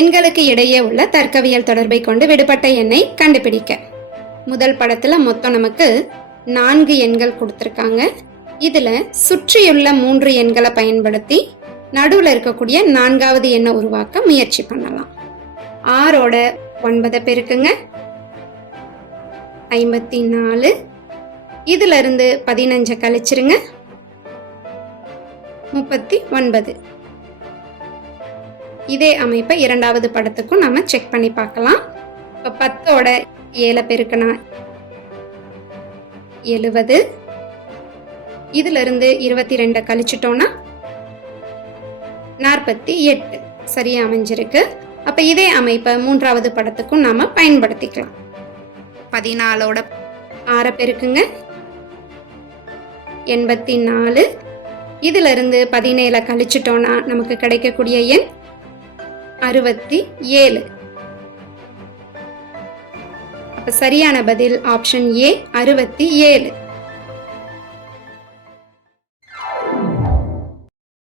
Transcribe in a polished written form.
எண்களுக்கு இடையே உள்ள தர்க்கவியல் தொடர்பை கொண்டு விடுபட்ட எண்ணை கண்டுபிடிக்க. முதல் படத்துல மொத்தம் நமக்கு 4 எண்கள் கொடுத்திருக்காங்க. இதுல சுற்றியுள்ள 3 எண்களை பயன்படுத்தி நடுவுல இருக்கக்கூடிய 4வது எண்ணை உருவாக்க முயற்சி பண்ணலாம். 6ஓட 9 பெருக்குங்க, 54. இதுல இருந்து 15 கழிச்சிருங்க, 39. இதே அமைப்பை இரண்டாவது படத்துக்கும் நாம செக் பண்ணி பார்க்கலாம். இப்போ 10ஓட 7 பெருக்குனா 70. இதுல இருந்து 22 கழிச்சிட்டோம்னா 48 சரியா அமைஞ்சிருக்கு. அப்ப இதே அமைப்பை மூன்றாவது படத்துக்கும் நாம பயன்படுத்திக்கலாம். 14ஓட 6 பெருக்குங்க, 84. இதுல இருந்து 17 கழிச்சிட்டோம்னா நமக்கு கிடைக்கக்கூடிய எண் 67. அப்ப சரியான பதில் ஆப்ஷன் ஏ 67.